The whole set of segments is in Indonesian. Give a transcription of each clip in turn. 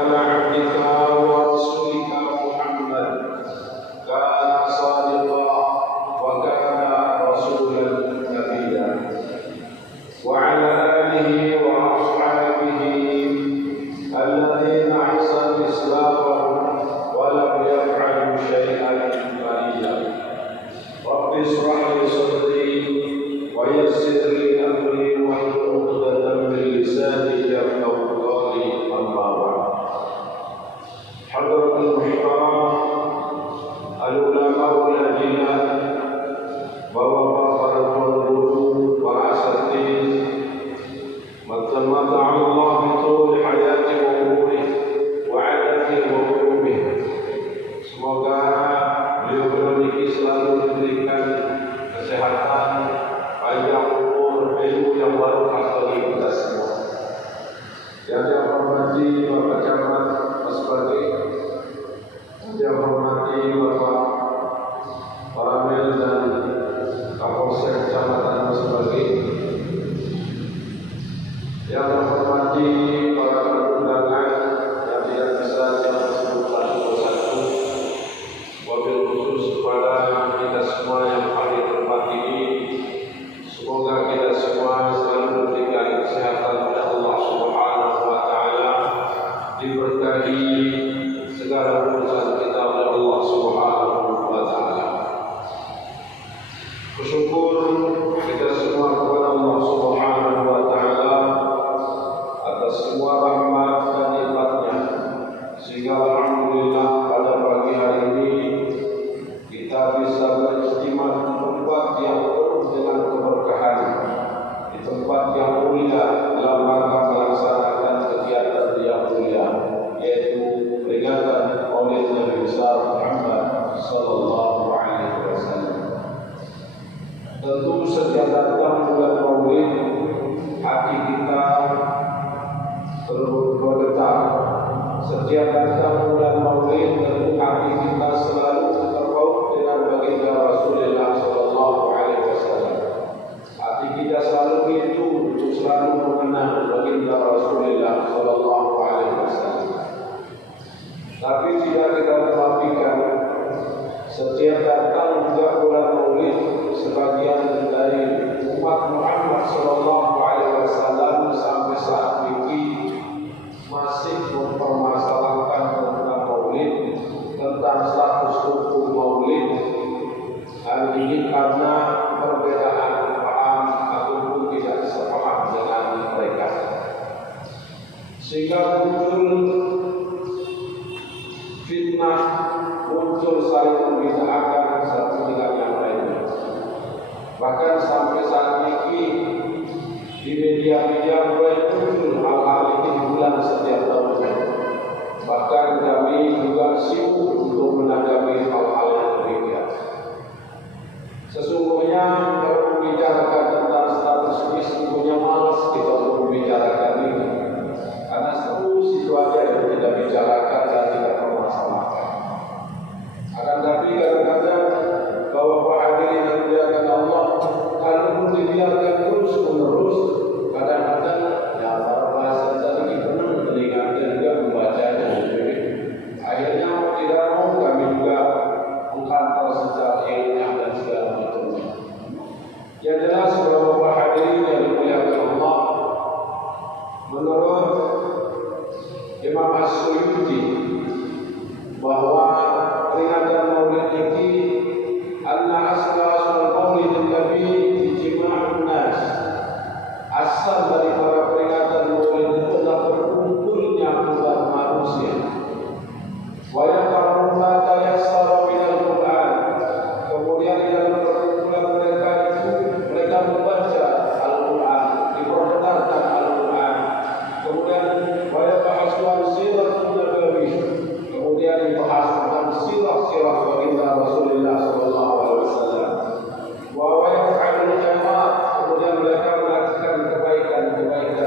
على عبدك ورسولك محمد كان صادقا وكان رسولا نبيا وعلى آله وأصحابه الذين أحسنوا إسلامهم ولم يفعلوا شيئا قليلا. رب اشرح لي صدري ويسر لي أمري واحلل عقدة من لساني يفقهوا قولي. أما بعد. حضرة المحترم العلماء والأجلاء bapak-bapak para guru, para asatidz, mata-mata Allah betul hayati wa umurih wa adati wa umurih. Semoga beliau memiliki selalu diberikan kesehatan, panjang umur, ilmu yang barokah bagi kita semua. Yang saya hormati Bapak Camat Mas Bagi, yang saya hormati Bapak Paramil dan Kapolsek Kecamatan Mas Bagi, yang saya hormati para tamu undangan yang tidak bisa saya sebut satu-satu, wabil khusus kepada kita semua yang hadir di tempat ini. Semoga kita semua selalu diberikan kesehatan oleh Allah Subhanahu wa Ta'ala, diberkahi segala urusan kita oleh Allah Subhanahu wa Ta'ala. Bersyukur kita semua kepada Allah Subhanahu wa Ta'ala atas semua rahmat dan nikmat-Nya, sehingga alhamdulillah pada pagi hari ini kita bisa beristimewa di tempat yang penuh dengan keberkahan, di tempat yang mulia dalam rangka melaksanakan kegiatan yang mulia, yaitu peringatan Maulid Nabi besar Muhammad sallallahu alaihi wasallam. Tentu setiap datang bulan Maulid, hati kita bergetar. Setiap datang bulan Maulid, tentu hati kita selalu terpaut dengan baginda Rasulullah sallallahu alaihi wasallam. Hati kita selalu rindu untuk selalu mengenal baginda Rasulullah sallallahu alaihi wasallam. Tapi tidak kita nafikan, setiap datang juga bulan Maulid, sebagian dari umat Muhammad sallallahu alaihi wasallam sampai saat ini masih mempermasalahkan tentang Maulid, tentang status hukum Maulid. Hal ini karena perbedaan paham ataupun tidak sepaham dengan mereka, sehingga muncul fitnah, muncul saling membid'ahkan satu dengan yang lainnya. Bahkan sampai saat ini di media-media mulai muncul hal-hal ini diulang setiap tahunnya. Bahkan kami juga sibuk untuk menanggapi hal-hal yang demikian. Sesungguhnya kalau membicarakan tentang status ini, sesungguhnya malas kita untuk membicarakan ini, karena terus itu aja yang tidak bicarakan dan tidak permasalahkan. Akan tapi kadang-kadang bahwa Pak hadirin yang dimuliakan Allah, kalau dibiarkan terus menerus, kadang-kadang ya para bahasa tadi benar telinga juga membacanya. Akhirnya mau tidak mau kami juga mengkantor secara ilmiah dan segala macamnya. Yang jelas bahwa Pak hadirin yang dimuliakan Allah, menurut Imam As-Suyuti, bahwa peringatan Maulid ini anna asal Maulid Nabi ijma'un nas. Asal dari para peringatan Maulid itu adalah berkumpulnya umat manusia. Wa yaqra'u ma tayassara min al-Qur'an. Kemudian di dalam perkumpulan mereka itu mereka membaca Al-Qur'an, diperdengarkan Al-Qur'an. Kemudian wa yabhasu an siratul nabawi. Kemudian dibahas tentang sirah-sirah baginda Rasulullah sallallahu alaihi wasallam. Wa yaf'alul khairat, kemudian mereka melakukan kebaikan-kebaikan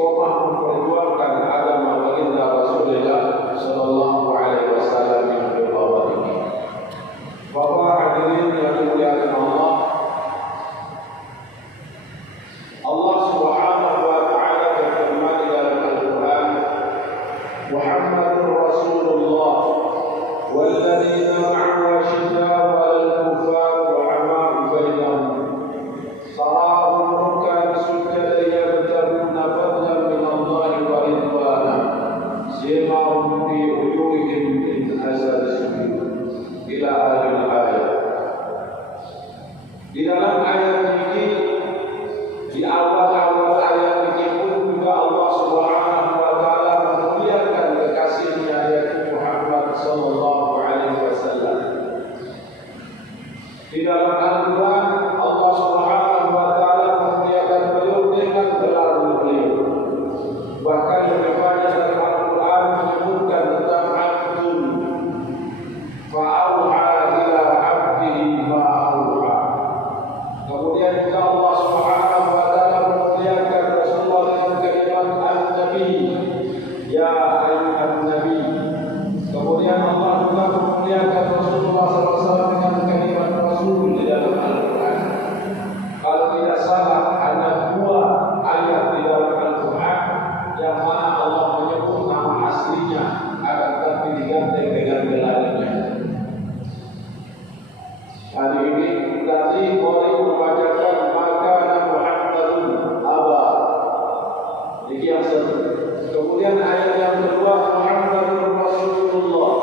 istiqomah memperjuangkan agama baginda Rasulullah sallallahu alaihi wasallam yang berbawah ini. Bapak hadirin yang dimuliakan Allah, Allah Subhanahu wa taala berfirman di dalam Al-Qur'an, Muhammadur Rasulullah walladzina ma'ahu asyidda'u 'alal kuffari rahama'u bainahum tarahum ruk'an sujjadan yabtaghuna fadlan min Allah wa ridwana simahum fi wujuhihim min athari sujud ila akhir ayat. Di dalam ayat ini, di awal-awal ayat ini pun juga Allah Subhanahu wa taala memuliakan kekasihnya yaitu Muhammad sallallahu alaihi wasallam. Di dalam Al-Qur'an Allah Subhanahu wa taala memuliakan beliau dengan gelar beliau. Bahkan lebih banyak dalam Al-Qur'an menyebutkan tentang abdun fa'auha ila abdihi ma auha. Kemudian juga Allah Subhanahu wa taala memuliakan Rasulullah dengan kalimat an-nabi, ya ayyuhan nabi. Kemudian Allah juga memuliakan Rasulullah SAW dengan kalimat rasul di dalam Al-Quran. Kalau tidak salah ada 2 ayat di dalam Al-Quran yang mana Allah menyebut nama aslinya akan tetapi diganti dengan gelarnya. Hari ini tadi boleh membacakan maka Muhammadun aba. Ini yang satu. Kemudian ayat yang kedua Muhammadur Rasulullah.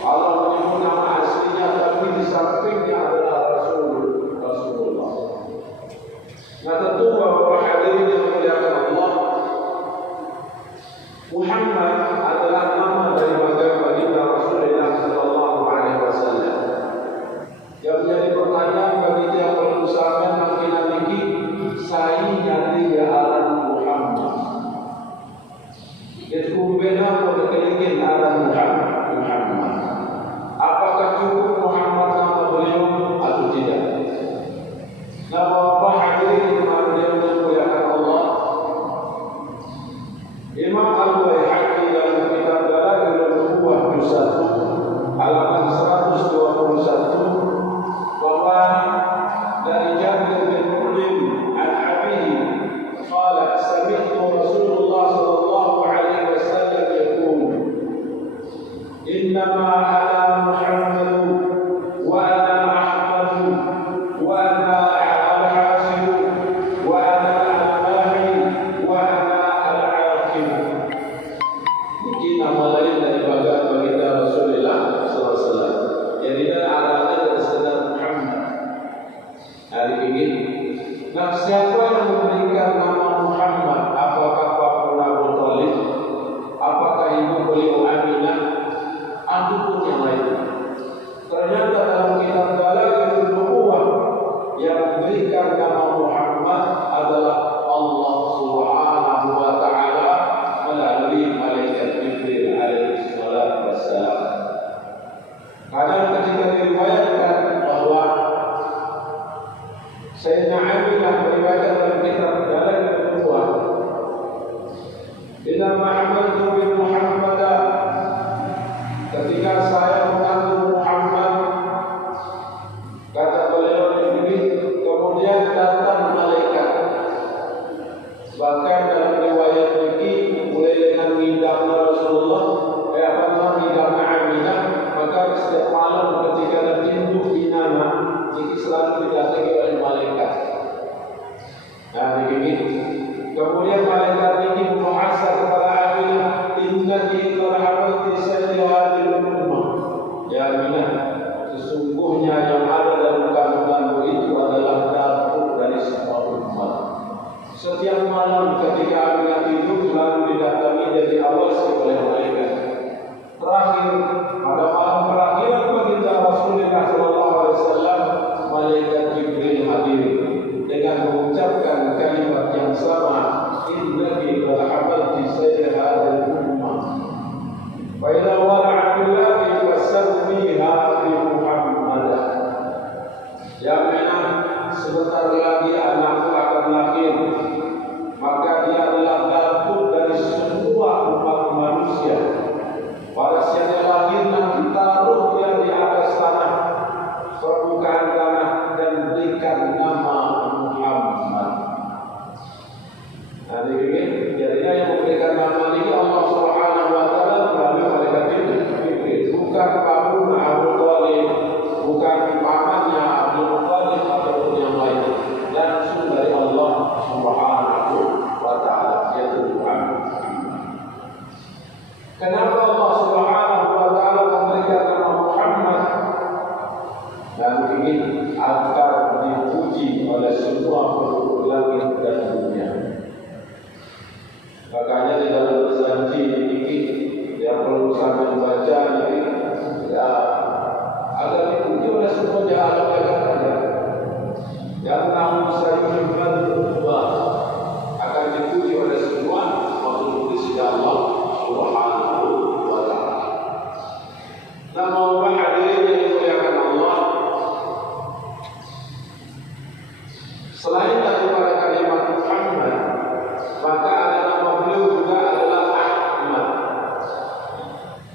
Allah menyebut nama aslinya tapi di sampingnya adalah Rasulullah. Nah tentu bahwa hadirin yang dimuliakan Allah, Muhammad adalah nama dari baginda Rasulullah sallallahu alaihi wasallam. Yang menjadi pertanyaan bagi tiap perusahaan makin lagi saya nyari aran Muhammad. Itu kumbena pada kelingin aran Muhammad. Apakah cukup Muhammad nama beliau atau tidak? Nah, Bapak hadirin yang dimuliakan Allah, Imam Al-Baihaqi dalam kitab Dalailun Nubuwah juz 1 halaman 121 bahwa dari Jabir bin Mut'im an abihi qala sami'tu Rasulullah sallallahu alaihi wasallam yaqul innama ana Muhammadun wa ana Ahmadu wa ana al-Hasim wa ana al-Mahi wa ana al-Aqib. Ini nama lain dari baginda Rasulullah sallallahu alaihi wasallam. Jadi arahnya dari saudara Muhammad. Hari ini, nah siapa yang memberikan nama Muhammad? Apakah Bapak Abu Thalib? Apakah ibu beliau Aminah? Ataupun yang lain? Ternyata dalam kitab Dalailun Nubuwah yang memberikan nama Muhammad adalah Allah Subhanahu wa taala melalui malaikat Jibril alaihi salatu wassalam. Karena ketika diriwayatkan bahwa Sayyidina Aminah meriwayatkan dalam kitab Dalailun Nubuwah, Inna Muhammad bin Muhammad, ketika saya mengandung Muhammad, kata beliau ini, kemudian datang malaikat. Bahkan dalam riwayat ini mulai dengan ngidamnya Rasulullah, ngidamnya Aminah, maka setiap malam ketika ada pintu inama, ini selalu didatangi oleh malaikat. Nah begini, kemudian malaikat ini menguasai kepada Aminah, innaki tarhamati sayyidil ummah. Ya Aminah, sesungguhnya yang ada dalam kandunganmu itu adalah dapur dari semua umat. Setiap malam ketika Aminah tidur selalu didatangi dan diawasi oleh malaikat. Terakhir, pada malam terakhir baginda Rasulullah SAW, malaikat Jibril hadir dengan mengucapkan kalimat yang sama, innaki tarhamati sayyidil ummah. Wa idza wala'atullahi wasalliha bi Muhammad. Ya Aminah, sebentar lagi anakku akan lahir, maka maka dia adalah garpu dari semua umat manusia. Pada siang lahir nanti taruh dia di atas tanah, permukaan tanah, dan berikan nama Muhammad. Nah, jadinya yang memberikan nama ini Allah Subhanahu wa taala melalui malaikat Jibril, bukan Abu Thalib, bukan pamannya Abdul Muthalib ataupun yang lain, langsung dari Allah Subhanahu wa taala, yaitu Muhammad. Kenapa Allah Subhanahu wa taala memberikan nama Muhammad? Dan ini agar dipuji oleh semua penduduk langit dan dunia. Makanya di dalam berjanji ini yang perlu saya membaca ini ya agar dipuji oleh semua jahat saja. Yang namun saya berdoa akan dipuji oleh semua makhluk di sisi Allah Subhanahu wa taala. Namun hadirin yang dimuliakan Allah, selain daripada kalimat Muhammad, maka ada nama beliau juga adalah Ahmad.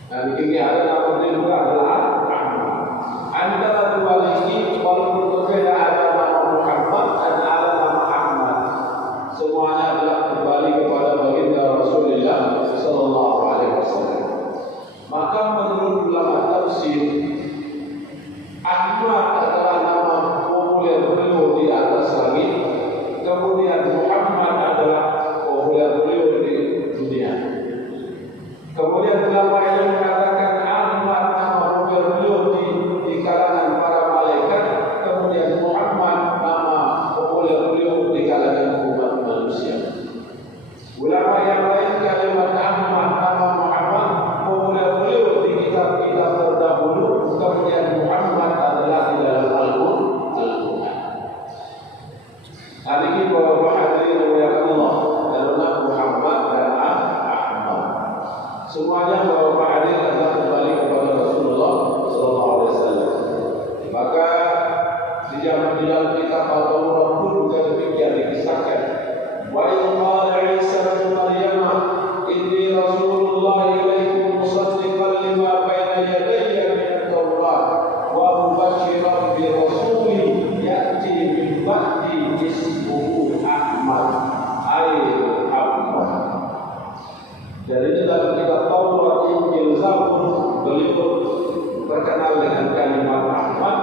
Dan ini ada nama beliau juga adalah Ahmad. Antara dua ini walaupun berbeda, ada nama Muhammad dan ada nama Ahmad. Semuanya adalah kembali kepada baginda Rasulullah sallallahu alaihi wasallam. Maka menurut ulama tafsir, Ahmad adalah nama populer beliau di atas langit, kemudian Muhammad adalah populer beliau di dunia. Kemudian ulama yang mengatakan Ahmad nama populer beliau di kalangan para malaikat, kemudian Muhammad nama populer beliau di kalangan umat manusia. Ulama yang lain kalimat Ahmad nama Muhammad populer beliau di kitab-kitab terdahulu, kemudian Muhammad adalah di dalam Al-Quran. Hari ini bahwa hadirin dimuliakan Allah, adalah Muhammad dan Ahmad. Semuanya bahwa hadirin adalah kembali kepada Rasulullah sallallahu alaihi wasallam. Maka di dalam kitab Al-Taurat pun juga demikian dikisahkan. Wa in qala Isa bin Maryam inni Rasulullah ilaikum musaddiqan lima baina yadayya min at-Taurat wa mubasyshiran bi rasulin ya'ti min ba'di ismuhu Ahmad ay Muhammad. Jadi di dalam kitab Taurat, Injil, Zabur beliau terkenal dengan kalimat Ahmad,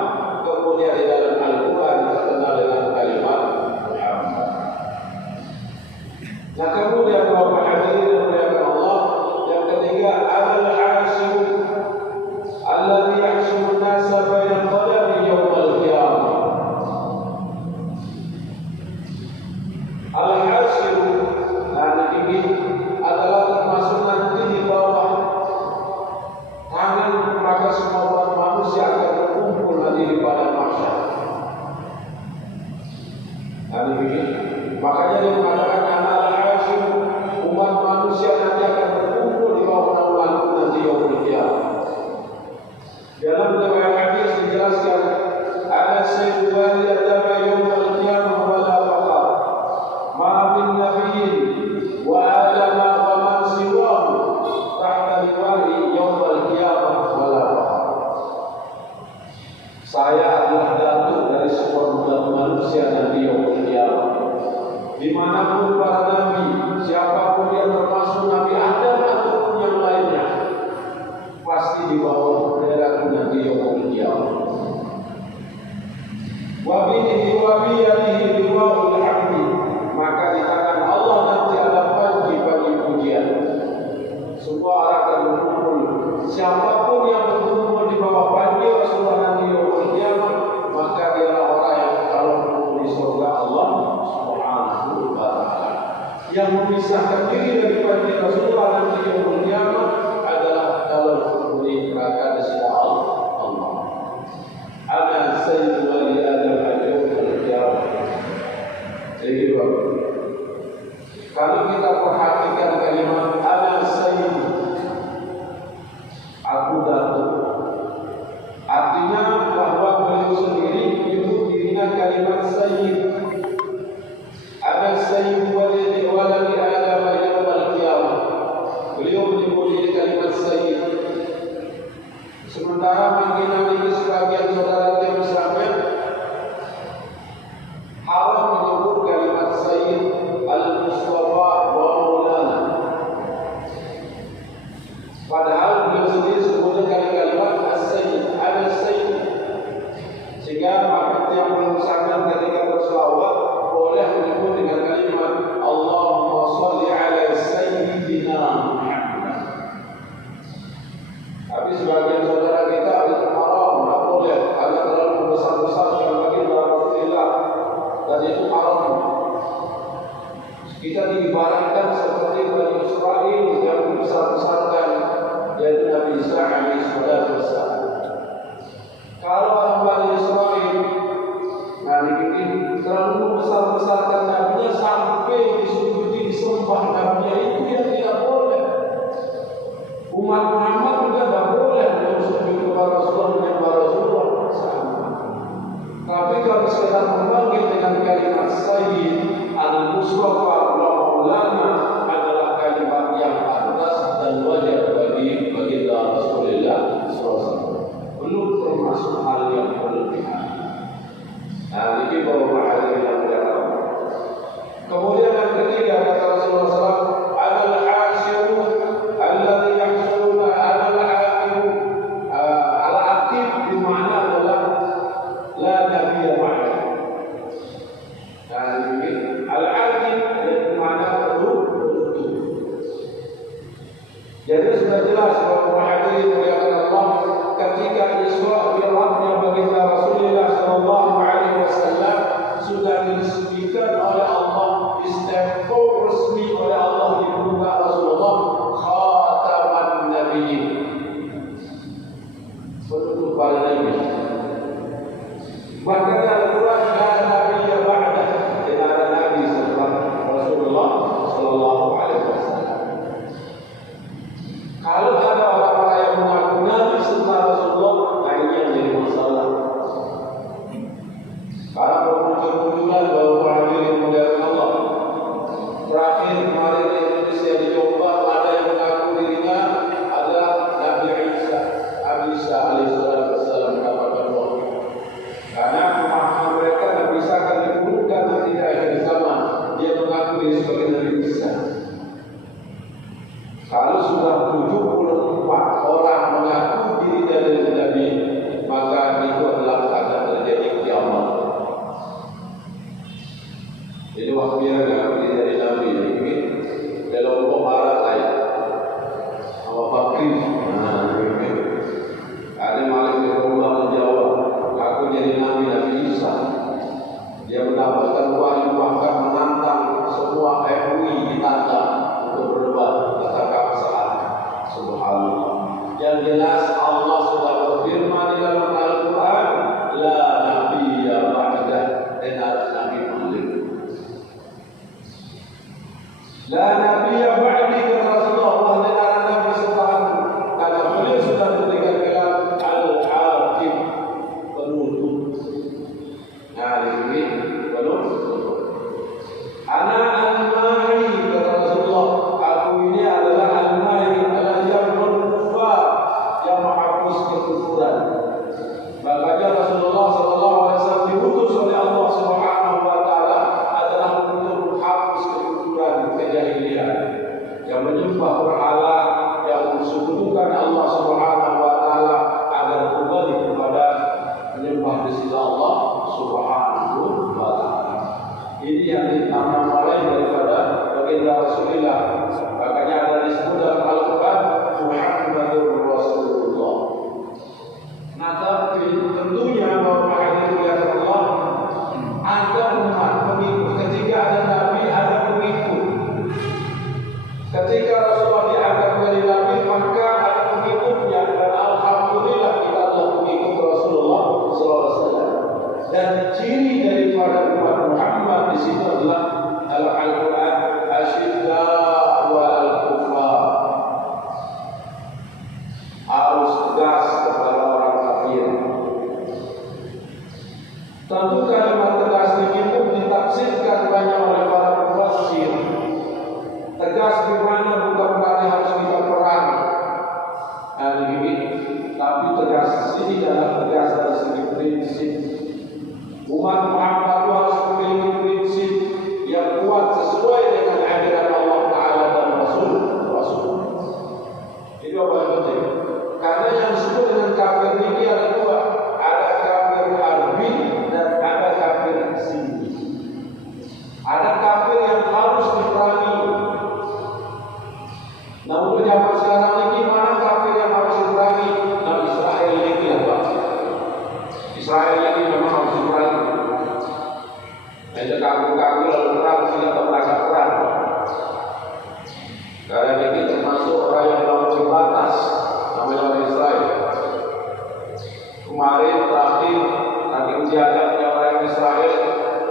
kemudian di dalam Al-Quran terkenal dengan kalimat Muhammad. Nah, kemudian Bapak hadirin yang dimuliakan Allah, yang ketiga al-Hasyr alladzi yahsyuru an-nasa baina qadami yaumil qiyamah. Al-Hasyr, nah ini adalah termasuk nanti di bawah tangan, maka semua manusia akan berkumpul nanti di padang mahsyar. Nah ini makanya dia mengatakan al-Hasyr, umat manusia nanti akan berkumpul di bawah naunganku nanti yaumul qiyamah. Dalam riwayat hadis dijelaskan ada sayyidul wali adama yaumul qiyamah wala faqar ma min nabiyyin wa adama wa man siwahu tahta liwa'i yaumul qiyamah wala faqar. Saya adalah datuk dari semua umat manusia nanti yaumul qiyamah. Dimanapun para nabi, siapapun yang termasuk Nabi Adam ataupun yang lainnya, pasti di bawah bendera nanti yaumul qiyamah. Wa bihi wa biyadihi liwa'ul hamdi, maka di tangan Allah nanti ada pagi-pagi pujian. Semua orang akan berkumpul. Siapapun yang berkumpul di bawah pagi Rasulullah nanti yaumul qiyamah, maka dialah orang yang kalau berkumpul di surga Allah Subhanahu wa taala. Yang memisahkan diri daripada Rasulullah nanti yaumul qiyamah adalah kalau berkumpul di neraka di sisi Allah. Ana sayyidul wali Adam yaumul qiyamah. Jadi kalau kita perhatikan kalimat ana sayyid, aku datuk, artinya bahwa beliau sendiri menyebut dirinya kalimat sayyid. Ada sayyid waladi Sehingga maka tiap pengusahakan ketika berselawat boleh menyebut dengan kalimat Allahumma sholli ala sayyidina Muhammad. Tapi sebagian saudara kita itu haram, tidak boleh, karena terlalu membesar-besarkan baginda Rasulullah, dan itu haram. Kita diibaratkan seperti Bani Israel yang membesar-besarkan yaitu Nabi Isa alaihi salatu wassalam. Kalau orang Bani Israel terlalu membesar-besarkan Nabi-Nya sampai disujudi, disembah Nabi-Nya, itu yang tidak boleh. Umat Muhammad juga tidak boleh bersujud kepada Rasulullah, menyembah Rasulullah. Tapi kalau sekedar memanggil dengan kalimat Sayyid Al-Mustafa wa Maulana adalah kalimat yang pantas dan wajar bagi baginda Rasulullah SAW. Belum termasuk hal yang berlebihan. Nah, ini beberapa hal yang berlebihan. Kemudian yang ketiga kata Rasulullah SAW, adalah al-asyirun alladhi yahsuruna al-aqib. Al-aqib bermakna adalah la nabiyya ba'da. Nah, ini al-aqib bermakna penutup. Jadi sudah jelas bahwa hadirin muliakan Allah, ketika Isra Mi'rajnya baginda Rasulullah sallallahu alaihi wasallam sudah diresmikan oleh Allah, distempel resmi oleh Allah di muka Rasulullah khataman nabiyyin, penutup para nabi. Bahkan Al-Quran la nabiyya ba'da, tidak ada nabi setelah Rasulullah sallallahu alaihi wasallam. Kalau ada orang-orang yang mengaku nabi setelah Rasulullah, nah ini yang jadi masalah. Karena bermunculan bahwa hadirin muliakan Allah, terakhir kemarin di Indonesia di Jombang ada yang mengaku dirinya adalah Nabi Isa alaihissalam mendapatkan wahyu. Karena pemahaman mereka Nabi Isa akan diturunkan ketika akhir zaman, dia mengaku diri sebagai Nabi Isa. Kalau sudah 74 orang mengaku diri dari Nabi, maka itu adalah akan terjadi kiamat. Jadi waktu dia mengaku diri dari Nabi ini dalam barat lain, sama Bakri, ada Malik bin Umar menjawab, aku jadi Nabi Isa. Dia mendapatkan wahyu bahkan menantang semua MUI ditantang untuk berdebat tentang keabsahan. Subhanallah. Yang jelas Allah sudah berfirman di dalam Al-Quran, la nabiyya ba'da, dan Nabi Muhammad. La nabiyya ba'di, kata Rasulullah, dan ada Nabi setelahku. Karena beliau sudah memberikan kelam al-aqib, penutup. Nah, ini penutup. Ana al-mahi, kata Rasulullah, aku ini adalah al-mahi, adalah yang menghafal, yang menghapus kekufuran. Makanya Rasulullah SAW diutus oleh Allah Subhanahu wa Ta'ala adalah untuk menghapus kekufuran kejahilian, yang menyembah berhala, yang mensekutukan Allah Subhanahu wa Ta'ala, agar kembali kepada menyembah di sisi Allah Subhanahu wa Ta'ala. Ini yang dinamakan lain daripada baginda Rasulullah. Makanya ada disebut dalam Al-Quran Muhammadur Rasulullah. Nah, tapi tentunya bahwa hadirin ya Allah, ada umat pengikut. Ketika ada Nabi, ada pengikut. Ketika Rasulullah diangkat menjadi Nabi, maka ada pengikutnya. Dan alhamdulillah kita adalah pengikut Rasulullah SAW. Dan ciri daripada umat Muhammad di situ adalah dalam Al-Quran asyidda wa al-kufar, harus tegas kepada orang kafir. Tentu kalimat tegas ini pun ditafsirkan banyak oleh para mufassir. Tegas bagaimana bukan berarti harus kita perang, tapi tegas di sini adalah tegas dari segi prinsip. Umat Muhammad harus memiliki prinsip yang kuat sesuai dengan ajaran Allah Ta'ala dan Rasul. Itu apa yang penting. Karena yang disebut dengan kafir ini ada dua. Ada kafir harbi,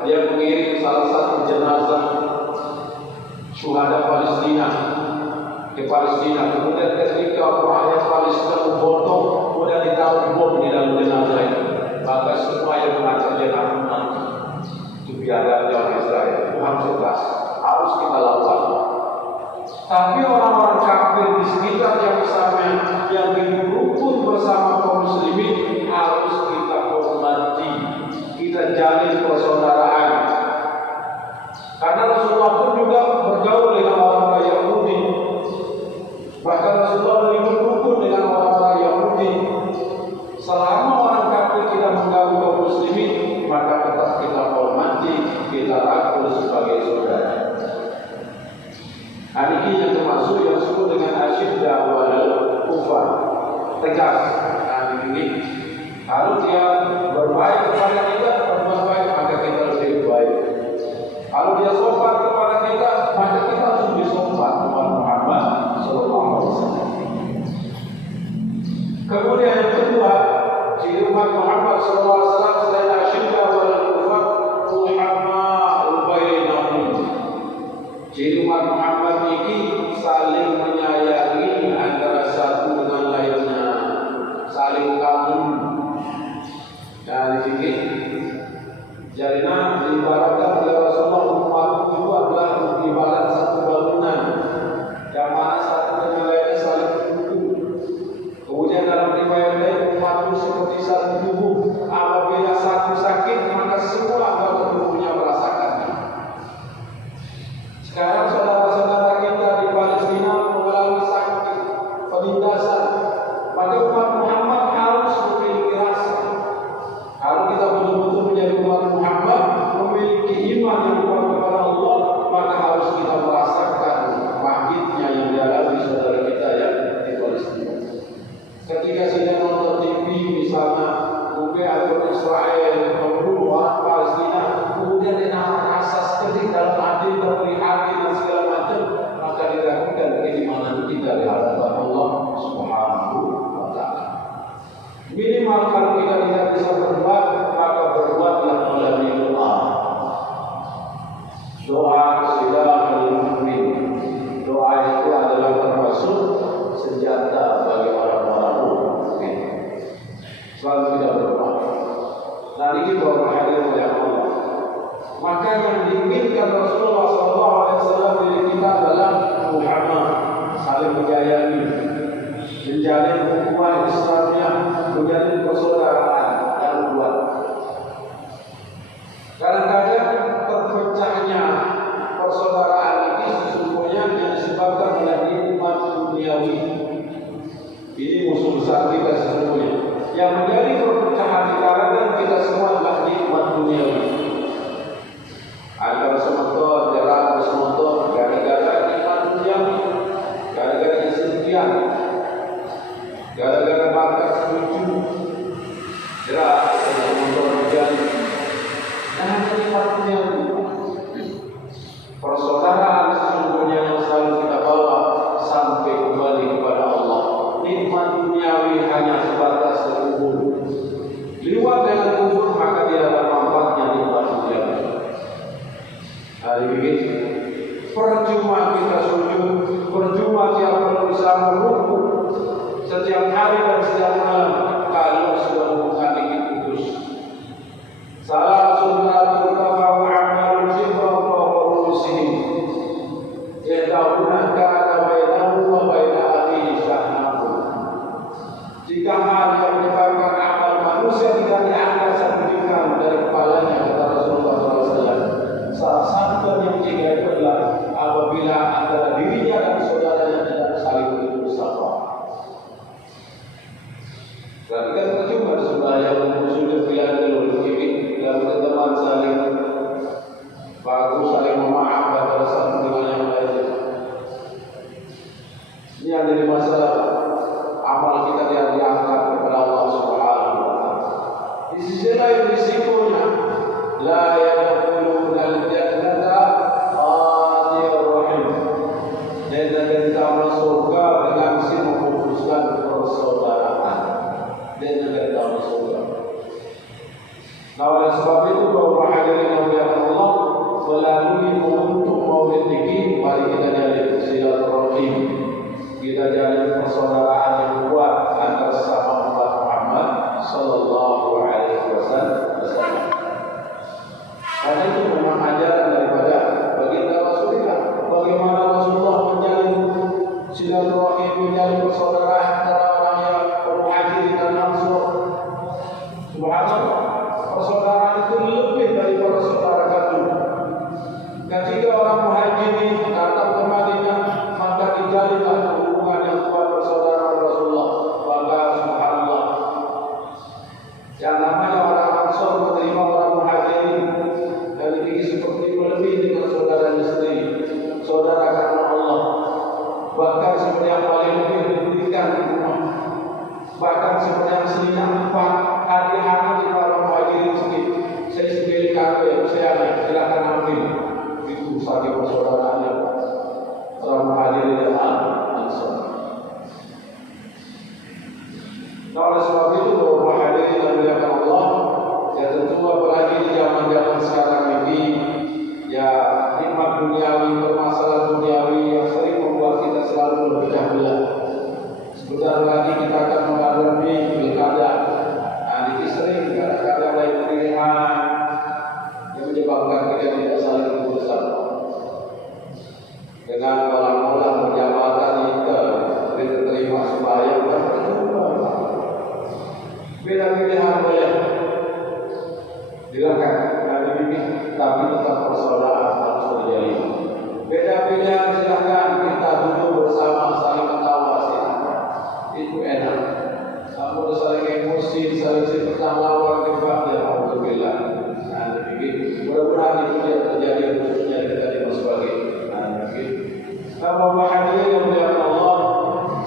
dia mengirim salah satu jenazah syuhada Palestina ke Palestina. Kemudian ketika rakyat Palestina memotong, kemudian ditaruh bom di dalam jenazah itu, maka semua yang mengatakan jenazah mati. Itu biadabnya orang Israel. Tuhan tegas, harus kita lawan. Tapi orang-orang kafir di sekitar yang sama, yang berkumpul bersama kaum muslimin, harus kita hormati, kita jalin persaudaraan. Karena Rasulullah pun juga bergaul dengan orang-orang Yahudi. Bahkan Rasulullah berkumpul dengan orang-orang Yahudi. Selama orang kafir tidak mengganggu kaum muslimin, maka tetap kita hormati, kita rangkul sebagai saudara. Hari ini yang termasuk yang disebut dengan asyiddah wal kufar, tegas. Hari ini kalau dia berbaik kepada kita, berbuat baik, maka kita lebih baik. Kalau dia sopan kepada kita, maka kita harus lebih sopan kepada Muhammad sallallahu alaihi wasallam. Kemudian yang kedua, ciri umat Muhammad sallallahu alaihi wasallam selain asyiddah wal kufar, ruhama'u bainahum. Ciri umat Muhammad ini saling menyayangi antara satu dengan lainnya, saling kagum. Dan di sini jadinya diibaratkan oleh Rasulullah, umat itu adalah ibarat satu bangunan yang mana satu dengan lainnya saling mendukung. Kemudian dalam riwayat lain, umat itu seperti satu tubuh. Apabila satu sakit, maka semua anggota tubuhnya merasakannya. Sekarang saudara-saudara kita di Palestina mengalami sakit, penindasan. Maka umat Muhammad harus memiliki rasa. Kalau kita betul-betul menjadi umat Muhammad, memiliki iman yang kuat kepada Allah, maka harus kita merasakan pahitnya yang dialami saudara kita yang di Palestina. Ketika sedang nonton TV misalnya, mungkin atau Israel membunuh orang Palestina, kemudian dinamakan asas ketik dalam adil dan prihatin dan segala macam, maka diragukan keimanan kita di hadapan Allah Subhanahu wa Ta'ala. Minimal kalau kita tidak bisa berbuat, maka berbuatlah melalui doa. Doa silahul mu'min. Doa itu adalah termasuk senjata bagi orang-orang mukmin. Selalu tidak berdoa. Nah ini bahwa hadir oleh Allah. Maka yang diinginkan Rasulullah SAW dari kita adalah Muhammad, saling menyayangi, menjalin hubungan Islamiyah, menjalin persaudaraan yang kuat. Kadang-kadang terpecahnya persaudaraan ini sesungguhnya yang disebabkan oleh nikmat duniawi. Ini musuh besar kita sesungguhnya. Yang menjadi perpecahan di kalangan kita semua adalah nikmat duniawi. Antara semotor, jalan semotor, gara-gara nikmat duniawi, gara-gara kesedihan, gara-gara bakat lucu, jelas. melalui momentum Maulid ini, mari kita jalin silaturahim, kita jalin persaudaraan yang kuat antara sesama umat Muhammad sallallahu alaihi wasallam. Karena itu memang ajaran daripada baginda Rasulullah. Bagaimana Rasulullah menjalin silaturahim, menjalin persaudaraan antara orang yang Muhajirin dan Ansor. Subhanallah, persaudaraan itu lebih daripada saudara kandung. Ketika orang Muhajirin datang ke Madinah, maka dijalinlah hubungan yang kuat persaudaraan Rasulullah. Maka subhanallah, yang namanya orang Ansor menerima orang Muhajirin dan ini seperti lebih dengan saudaranya sendiri, saudara karena Allah. Bahkan seperti yang paling lebih diberikan di rumah, bahkan seperti yang selinang empat hadiah di para Muhajirin sedikit. Saya sendiri kado yang saya silakan ambil. Itu saja persaudaraan orang Muhajirin dan Ansor. Nah, oleh sebab itu bahwa hadirin yang dimuliakan Allah, ya tentu apalagi di zaman sekarang ini, ya nikmat duniawi, permasalahan duniawi yang sering membuat kita selalu berpecah belah. Sebentar lagi kita akan menghadapi pilkada. Nah, ini sering kadang-kadang lain pilihan yang menyebabkan kita tidak saling bersama. Dengan mola-mola perjabatan kita diterima sembahyang dan berjumpa. Beda pilihan boleh dilakukan dari ini, tapi tetap persaudaraan harus terjadi. Beda pilihan silakan kita duduk bersama saling ketawa itu enak. Namun saling emosi, saling sifat lawan kita yang alhamdulillah. Nah, begitu. Mudah-mudahan itu yang terjadi khususnya kita di sebagai Bapak hadirin yang dimuliakan Allah,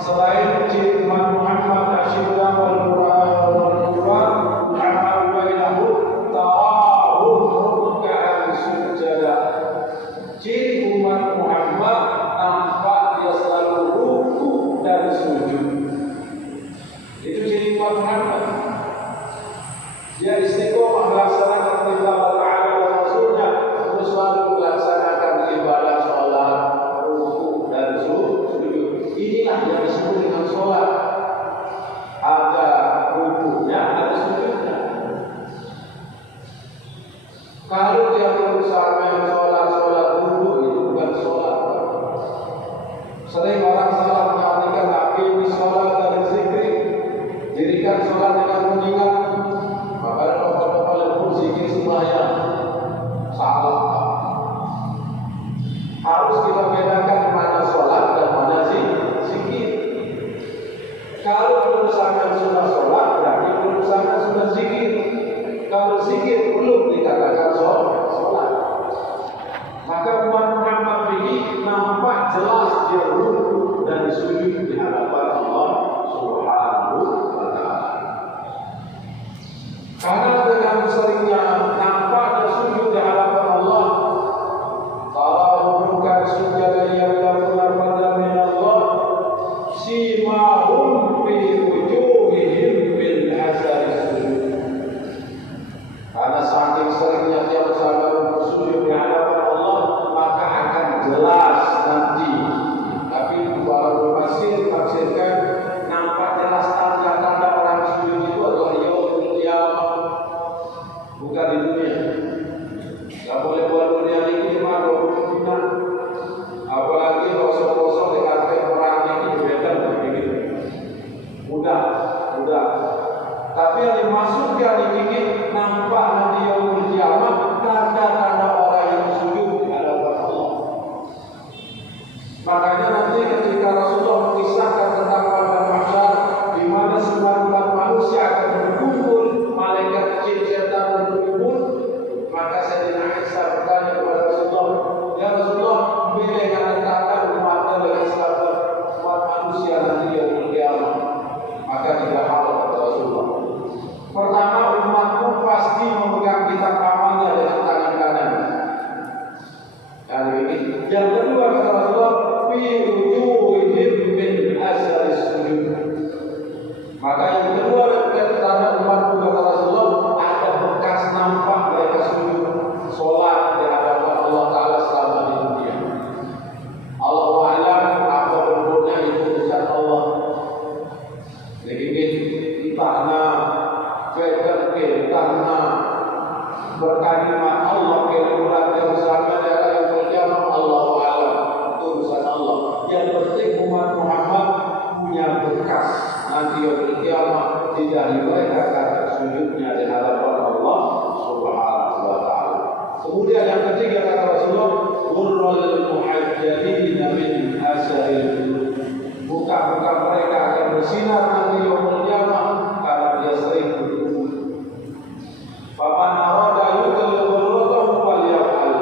selain ciri umat Muhammad asyidda wal Qur'an wal Qur'an amal bainahu ta'awun ruk'an sujada. Ciri umat Muhammad nampak dia selalu ruku dan sujud. Itu ciri umat Muhammad. Dia istiqomah melaksanakan perintah Allah Ta'ala dan Rasulnya, terus selalu melaksanakan ibadah sholat, ruku dan sujud. Inilah yang disebut dengan sholat. Ada rukunya, ada sujudnya. Kalau dia berusaha yang sholat ruku, itu bukan sholat. Sering orang salah mengartikan ini sholat dari zikir, dirikan sholat dengan mengingat. Maka kalau lembut zikir sembahyang salah. Harus kita bedakan mana sholat dan mana zikir. Kalau berusaha sudah sholat, berarti berusaha sudah zikir. Kalau zikir belum dikatakan sholat. Maka umat Muhammad ini nampak jelas dia ruku dan sujud di hadapan Allah Subhanahu wa Ta'ala. Karena dengan seringnya nampak dan sujud di hadapan Allah, kalau bukan sujud yang dilakukan pada Allah, simahum fi wujuhihim bil hasari sujud. Karena saking seringnya dia bersama bersujud di hadapan Allah, maka akan jelas nanti. Tapi para tafsirkan nampak jelas tanda-tanda orang sujud itu adalah yaumul qiyamah, bukan di dunia. Tidak boleh buat dunia ini cuma 20 dinar. Apalagi kosong-kosong dikatakan orang ini beda begitu. Mudah. Tapi yang dimasukkan ini nampak nanti yaumul qiyamah tanda-tanda orang yang sujud di hadapan Allah. Makanya nanti ketika Rasulullah mengisahkan tentang padang mahsyar di mana semua umat manusia akan berkumpul, malaikat jin setan berkumpul, maka Sayyidina Isa bertanya kepada Kemudian yang ketiga kata Rasulullah, "Qurrul muhajjalina min asaril qulub." Muka-muka mereka akan bersinar nanti yaumul qiyamah karena dia sering berkumpul. Faman arada yudkhil ghurratahu falyaf'al.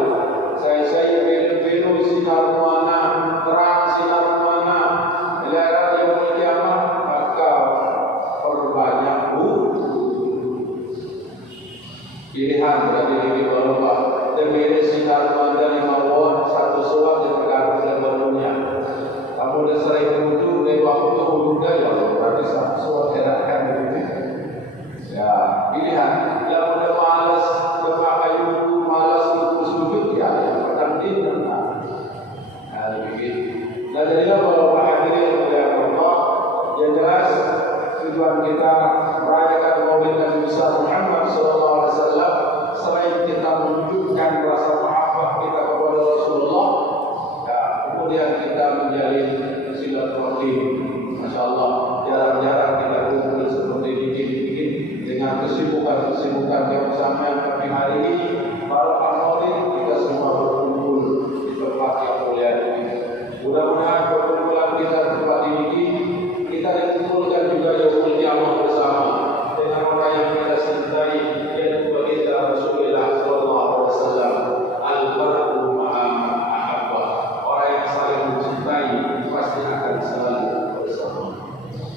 Saya belu sinar mana, terang sinar mana, lewat yaumul qiyamah, maka perbanyak pilihan dari diri berubah. Demi sinar mana di bawah satu suat yang tergantung dengan barunya. Kamu dah sering wudhu, lewat wudhu ya berarti satu suat enakan begitu. Ya, pilihan. Yang udah malas berpakai wudhu, malas sujud ya, kadang din nah begitu. Nah jadilah kalau hadirin yang Allah, yang jelas tujuan kita merayakan Maulid Nabi besar Muhammad SAW selain kita menunjukkan rasa mahabbah kita kepada Rasulullah, ya, kemudian kita menjalin silaturahim. Masya Allah, jarang-jarang kita kumpul seperti ini dengan kesibukan yang sampai kami hari ini. Para Maulid kita semua berkumpul di tempat yang mulia ini. Mudah-mudahan perkumpulan kita di tempat ini kita dikumpulkan juga yaumul qiyamah bersama dengan orang yang kita cintai, yaitu baginda Rasulullah sallallahu alaihi wasallam. Al-barru ma'a ahabba. Orang yang saling mencintai pasti akan selalu bersama.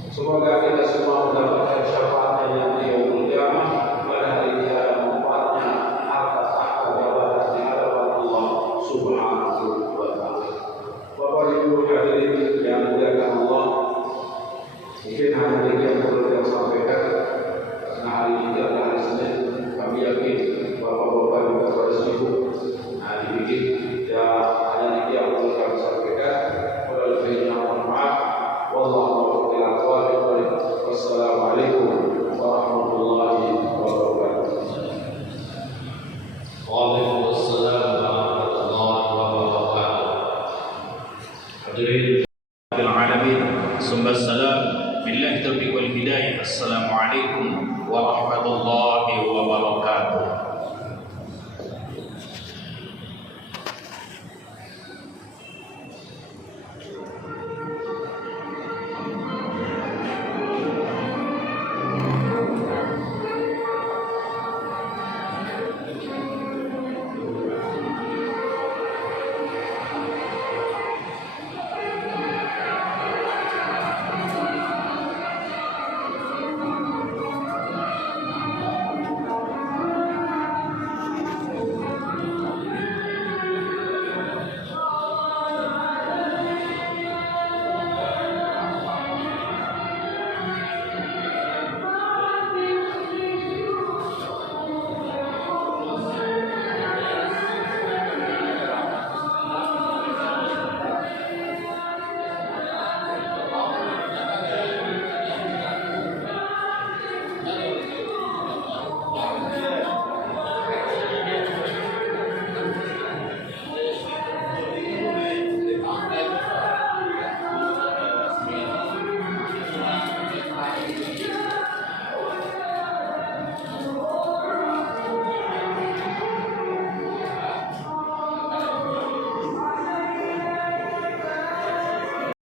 Semoga kita semua mendapatkan syafaatnya yang di yaumul qiyamah. Pada hari dia manfaatnya harta tahta jabatan di hadapan Allah Subhanahu wa taala. Bapak Ibu hadirin yang dimuliakan Allah, mungkin hanya ini yang perlu saya sampaikan karena hari ini adalah hari Senin. Kami yakin bapak-bapak juga pada sibuk. Nah, dibikin ya hanya ini yang perlu kami sampaikan. Wabillahi maaf. Wallahu a'lam. Wassalamualaikum warahmatullahi wabarakatuh.